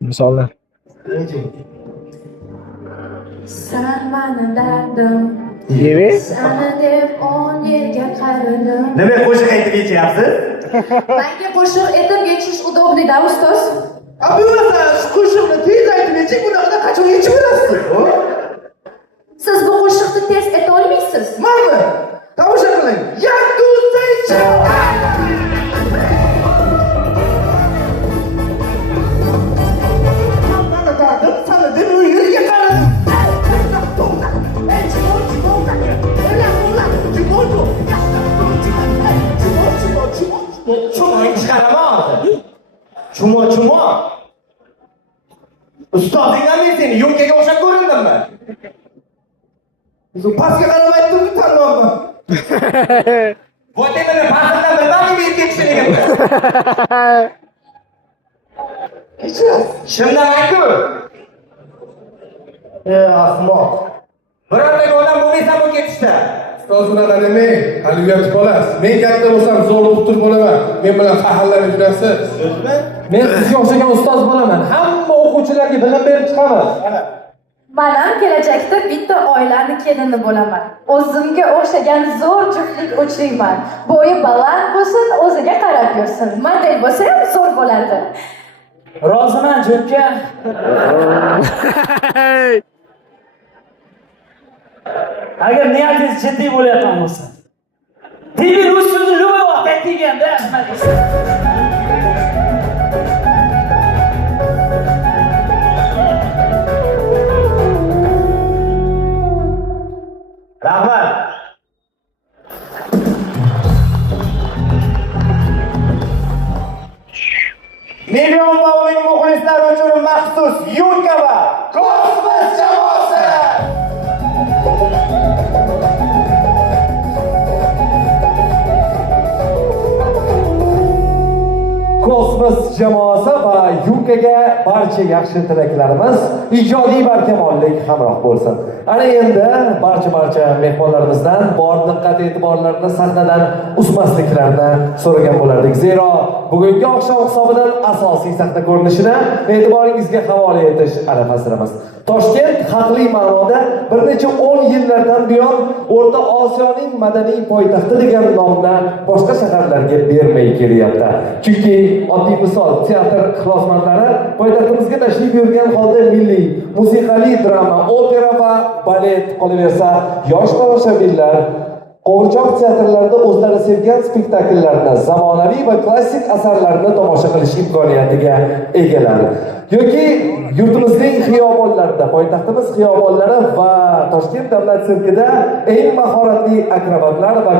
Misollar. Sen bana derdin. Yemi? Sana deb 10 yilga qaradim. Nima qo'shiq aytib kechyapsiz? Menga qo'shiq aytib yechish udobli-da ustoz. Bo'lmasa shu qo'shiqni tez aytib yeching, bunaqada qachon yechib berasiz? Siz bu qo'shiqni tez ayta olmaysiz. Mayli. Tomosha qiling. Yakuzaychi. Mana dardim, sana deb u yerga qaradim. Chumoy chiqaraman. Chumo. Ustozingdan men seni yo'lkaga o'xshab ko'rindimmi? Pastga qaramay turib tanlayapman. Voy meni pastdan bilmam men ketishligimni. Kechirasiz. Shundan-ku. Ahmoq. Birontaga odam bo'lmaysan bu ketishda. Ustoz unaqa demang, hali uyatib qolasiz. Men katta bo'lsam zo'r o'qitib bo'laman. Men bilan faxrlanib yurasiz. Men sizga o'xshagan ustoz bo'laman. Hamma o'quvchilarga bilim berib chiqaman. Men ham kelajakda bitta oilani kelini bo'laman. O'zimga o'xshagan zo'r juftlik uchrayman. Bo'yi baland bo'lsin, o'ziga qarab yursin. Model bo'lsa ham zo'r bo'lardi. Roziman, jo'ka. Agar niyatingiz jiddiy bo'layotgan bo'lsa, TV Rus'un любой vaqt aytganda, Rahmat. Million bowling muxlislari uchun maxsus yo'lka va kosmos jamoasi. Kosmos jamoasi va Yukaga barcha yaxshi tilaklarimiz, ijodiy barkamollik hamroh bo'lsin. Ana endi barcha mehmonlarimizdan bor diqqat e'tiborlarini sahnadan uzmasliklarini so'ragan bo'lardik. Zero bugungi oqshom hisobidan asosiy sahna ko'rinishini e'tiboringizga havola etish arafasidamiz. Toshkent haqli ma'noda bir necha 10 yillardan buyon O'rta Osiyoning madaniy poytaxti degan nomni boshqa shaharlarga bermay kelyapti. Chunki oddiy misol teatr ixlosmandlari poytaxtimizga tashrif buyurgan holda milliy, musiqali drama, opera va balet qolaversa, yosh tomoshabinlar qo'g'irchoq teatrlarida o'zlari sevgan spektakllarni, zamonaviy va klassik asarlarni tomosha qilish imkoniyatiga egalar. Yoki yurtimizning xiyobonlarida, poytaxtimiz xiyobonlari va Toshkent davlat sirkida eng mahoratli akrobatlar va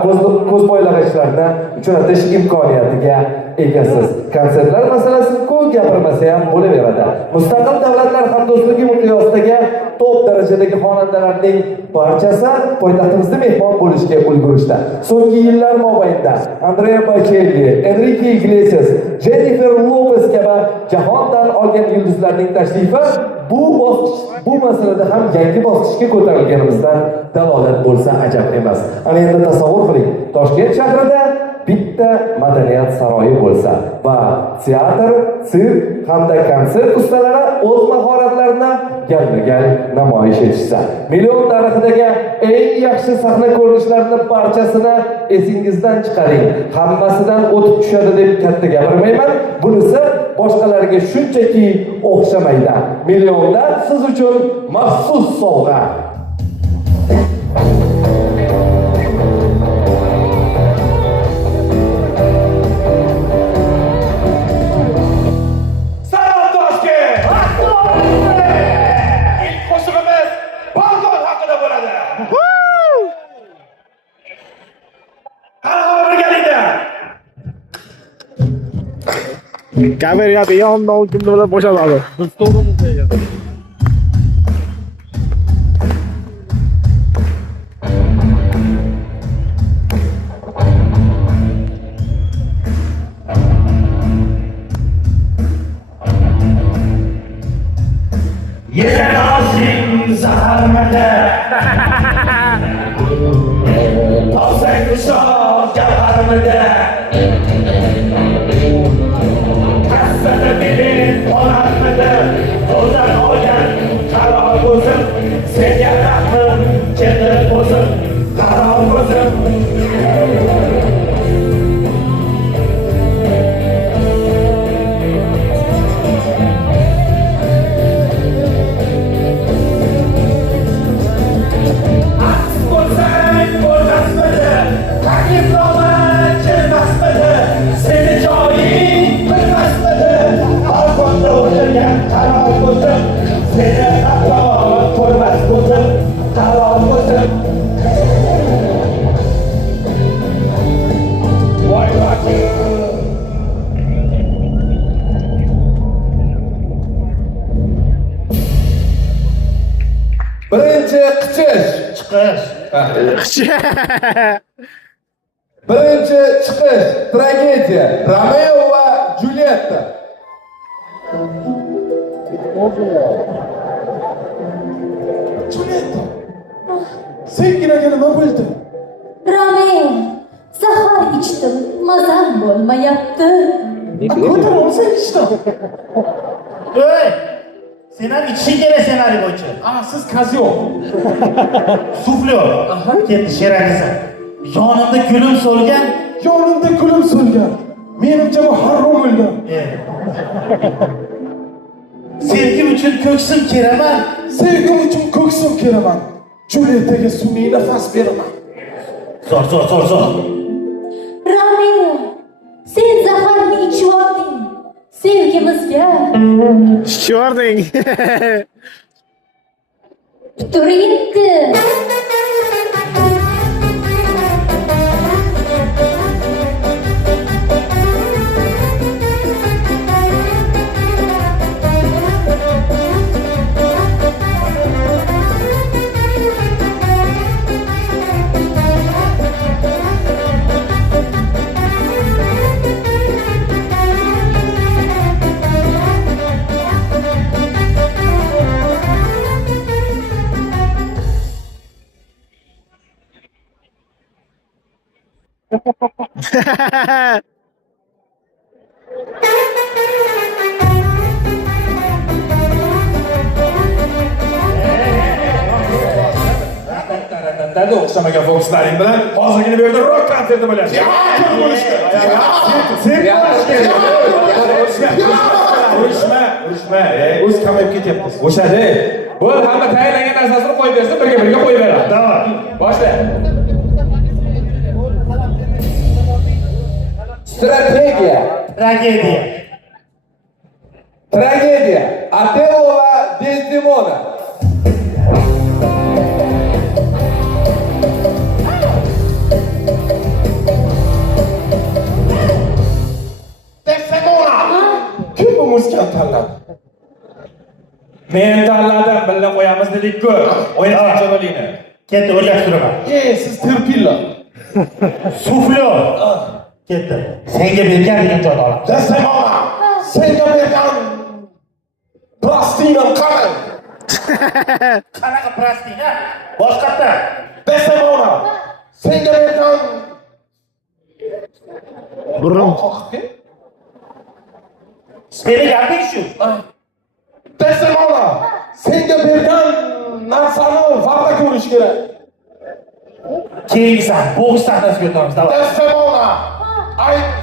ko'zbo'ylag'ichlarni uchratish imkoniyatiga egasiz. Konsertlar masalasini ko'p gapirmasa ham bo'laveradi. Mustaqil davlatlar hamdo'stligi miqyosidagi top darajadagi xonandalarning barchasi poytaxtimizda mehmon bo'lishga ulgurishdi. So'nggi yillar mobaynida Andrea Bocelli, Enrique Iglesias, Jennifer Lopez kabi jahondan olgan yulduzlarning tashrifi bu masalada ham yangi bosqichga ko'tarilganimizdan dalolat bo'lsa ajab emas. Ana endi tasavvur qiling, Toshkent shahrida bitta madaniyat saroyi bo'lsa va teatr, sirk hamda konsert ustalari o'z mahoratlarini galma-gal namoyish etishsa, million tarixidagi eng yaxshi sahna ko'rinishlarini barchasini esingizdan chiqaring. Hammasidan o'tib tushadi deb katta gapirmayman. Bunisi boshqalarga shunchaki o'xshamaydi. Millionlar siz uchun maxsus sovg'a. Kameraya beyondan kimdir boşaladi. Biz to'g'rimiz ekan. Yeter aşkın zaharmede. Tavsay kuşak yaparmede. chiqish. Birinchi chiqish tragediya. Romeo va Julietta. Julietta. Sevgilanga nima bo'ldi? Romeo, zahar ichdim, mazam bo'lmayapti. Ko'tarolsang ishda. Ey! Sen ham ichishing kerak ssenariy bo'yicha. Siz kozyor. Suflyor. Ketdi sherangizni. Yonimda gulim so'lgan. Yonimda kulim so'lgan. Menimcha bu harrom o'lgan. Sevgi uchun ko'ksim keraman. Sevgim uchun ko'ksim keraman. Juliettaga sun'iy nafas beraman. Zo'r. Romeo, sen zaharni ichib olding. Sevgimizga Ishchivording. putur yetdi. Dadda o'xshamagan fokuslarning bilan hozirgina bu yerda rock konserti bo'lyapti. Urushma. O'z kamayib ketyapmiz. O'shadi. Bo'l, hamma tayyorlangan narsasini qo'yib bersa, birga qo'yib beradi. Davom. Boshla. Tragediya. Otelo va Desdemona. Kim bu muzikani tanladi? Men tanladim, birga qo'yamiz dedik-ku. O'ynash rolini. Ketdi, o'rgashtiraman. Siz terpilla. Suflyor. Ketdi. Senga bergan degan joyda olaman. Desdemona. Senga bergan plastinam qani? Qanaqa plastina? Boshqatda. Desdemona. Senga bergan Burun. Seni gaping shu. Desdemona. Senga bergan narsani va'da ko'rish kerak. Keyingisan, bo'g'ish sahnasiga o'tamiz. Davom. Desdemona.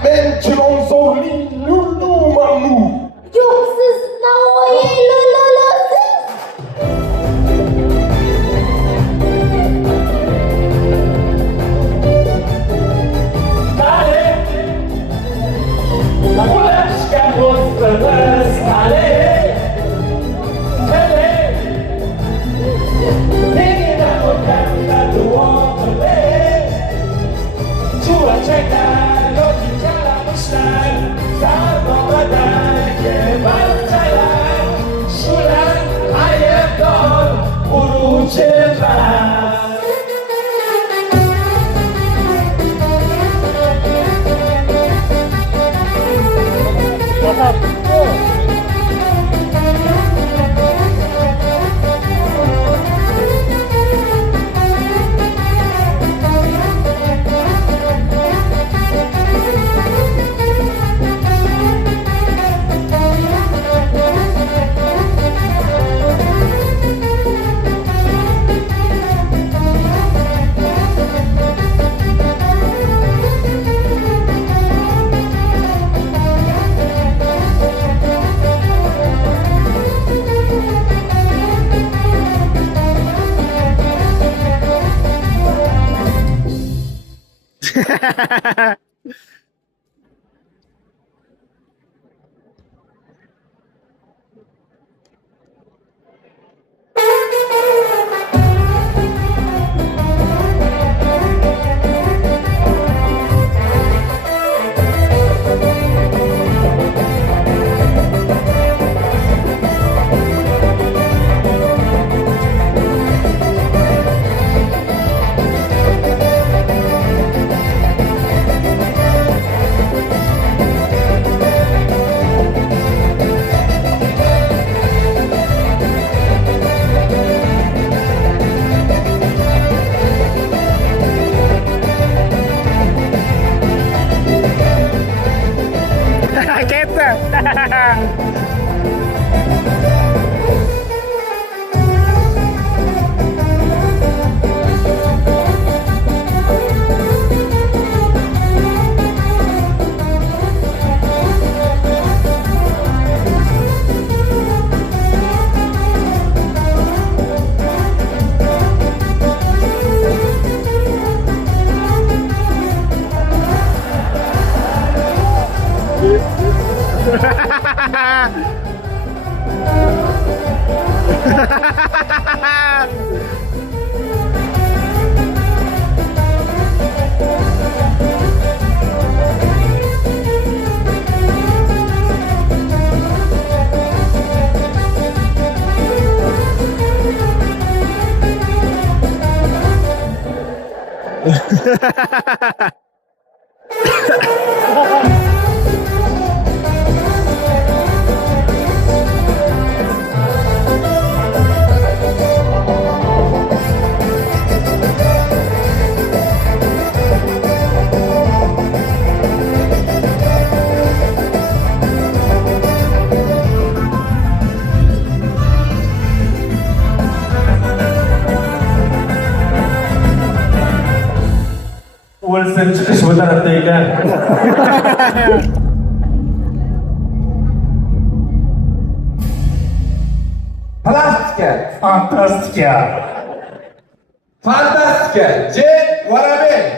Men chilonzorli Lulu. Yo'q, siz Navoiy lololosiz. Ketdi. O'lsin, chiqish bu tarafda ekan. Plastika. Fantastika. Fantastika. Jek Varabe.